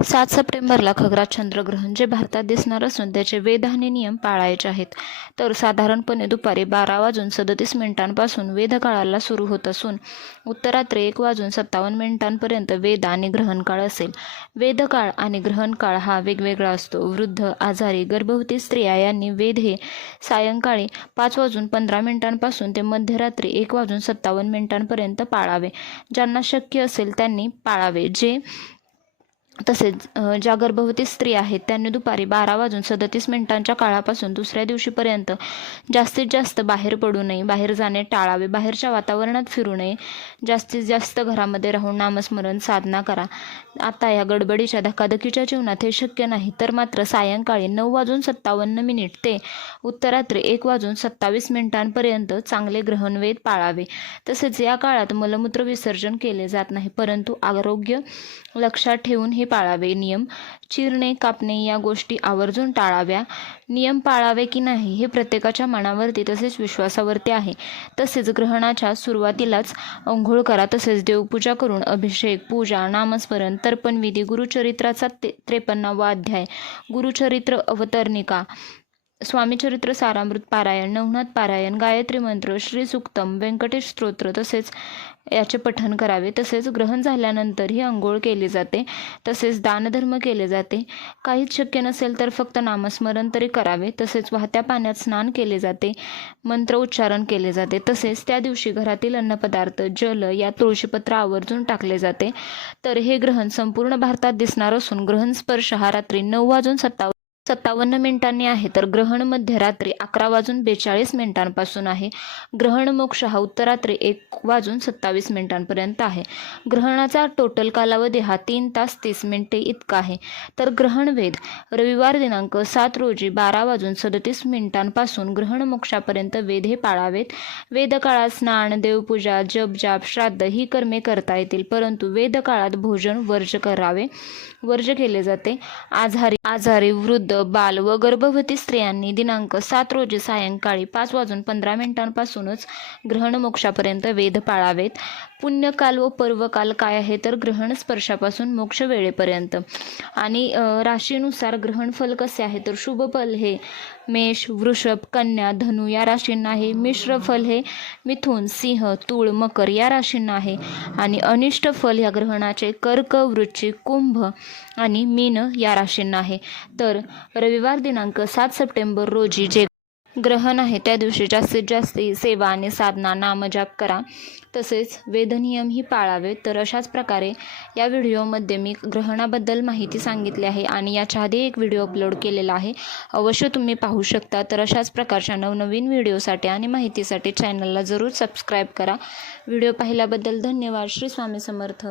सात सप्टेंबरला खगरा चंद्रग्रहण जे भारतात दिसणार असून त्याचे वेद आणि नियम पाळायचे आहेत. तर साधारणपणे दुपारी बारा वाजून सदतीस मिनिटांपासून वेधकाळाला सुरू होत असून उत्तरात्री एक वाजून सत्तावन्न मिनिटांपर्यंत वेद आणि ग्रहणकाळ असेल. वेदकाळ आणि ग्रहणकाळ हा वेगवेगळा असतो. वृद्ध आजारी गर्भवती स्त्रिया यांनी वेद हे सायंकाळी पाच वाजून पंधरा मिनिटांपासून ते मध्यरात्री एक वाजून सत्तावन्न मिनिटांपर्यंत पाळावे. ज्यांना शक्य असेल त्यांनी पाळावे. जे तसेच ज्या गर्भवती स्त्री आहेत त्यांनी दुपारी बारा वाजून सदतीस मिनिटांच्या काळापासून दुसऱ्या दिवशीपर्यंत जास्तीत जास्त बाहेर पडू नये बाहेर जाणे टाळावे बाहेरच्या वातावरणात फिरू नये जास्तीत जास्त घरामध्ये राहून नामस्मरण साधना करा. आता या गडबडीच्या धकाधकीच्या जीवनात हे शक्य नाही तर मात्र सायंकाळी नऊ वाजून सत्तावन्न मिनिट ते उत्तरात्री एक वाजून सत्तावीस मिनिटांपर्यंत चांगले ग्रहणवेध पाळावे. तसेच या काळात मलमूत्र विसर्जन केले जात नाही परंतु आरोग्य लक्षात ठेवून हे पाळावे. नियम चिरणे कापणे या गोष्टी आवर्जून टाळाव्या. नियम पाळावे की नाही हे प्रत्येकाच्या मनावरती तसेच विश्वासावरती आहे. तसेच ग्रहणाच्या सुरुवातीलाच अंघोळ करा. तसेच देवपूजा करून अभिषेक पूजा नामस्मरण तर्पणविधी गुरुचरित्राचा ते त्रेपन्नावा अध्याय गुरुचरित्र अवतरणिका स्वामीचरित्र सारामृत पारायण नवनाथ पारायण गायत्री मंत्र श्री सुक्तम व्यंकटेश स्तोत्र तसेच याचे पठन करावे. तसेच ग्रहण झाल्यानंतर ही अंघोळ केली जाते. तसेच दानधर्म केले जाते. काहीच शक्य नसेल तर फक्त नामस्मरण तरी करावे. तसेच वाहत्या पाण्यात स्नान केले जाते. मंत्र उच्चारण केले जाते. तसेच त्या दिवशी घरातील अन्नपदार्थ जल या तुळशीपत्र आवर्जून टाकले जाते. तर हे ग्रहण संपूर्ण भारतात दिसणार असून ग्रहण स्पर्श हा रात्री नऊ वाजून सत्तावन्न सत्तावन्न मिनिटांनी आहे तर ग्रहण मध्यरात्री अकरा वाजून बेचाळीस मिनिटांपासून आहे. ग्रहण मोक्ष हा उत्तरात्री एक वाजून सत्तावीस मिनिटांपर्यंत आहे. ग्रहणाचा टोटल कालावधी हा तीन तास तीस मिनिटे इतका आहे. तर ग्रहण वेद रविवार दिनांक सात रोजी बारा वाजून सदतीस मिनिटांपासून ग्रहण मोक्षापर्यंत वेद हे पाळावेत. वेदकाळात स्नान देवपूजा जप जाप श्राद्ध ही कर्मे करता येतील परंतु वेदकाळात भोजन वर्ज करावे. वर्ज केले जाते. आजारी आजारी वृद्ध बाल व गर्भवती स्त्रियांनी दिनांक सात रोजी सायंकाळी पाच वाजून पंधरा मिनिटांपासूनच ग्रहण मोक्षापर्यंत वेध पाळावेत. पुण्यकाल व पर्वकाल काय आहे तर ग्रहण स्पर्शापासून मोक्ष वेळेपर्यंत. आणि राशीनुसार ग्रहणफल कसे आहे तर शुभफल हे मेष वृषभ कन्या धनु या राशींना आहे. मिश्र फल हे मिथुन सिंह तूळ मकर या राशींना आहे. आणि अनिष्ट फल या ग्रहणाचे कर्क वृश्चिक कुंभ आणि मीन या राशींना आहे. तर रविवार दिनांक सात सप्टेंबर रोजी जे ग्रहण आहे त्या दिवशी जास्तीत जास्त सेवा आणि साधना नामजाप करा. तसेच वेदनियमही पाळावे. तर अशाच प्रकारे या व्हिडिओमध्ये मी ग्रहणाबद्दल माहिती सांगितली आहे आणि याच्या आधी एक व्हिडिओ अपलोड केलेला आहे. अवश्य तुम्ही पाहू शकता. तर अशाच प्रकारच्या नवनवीन व्हिडिओसाठी आणि माहितीसाठी चॅनलला जरूर सबस्क्राईब करा. व्हिडिओ पाहिल्याबद्दल धन्यवाद. श्री स्वामी समर्थ.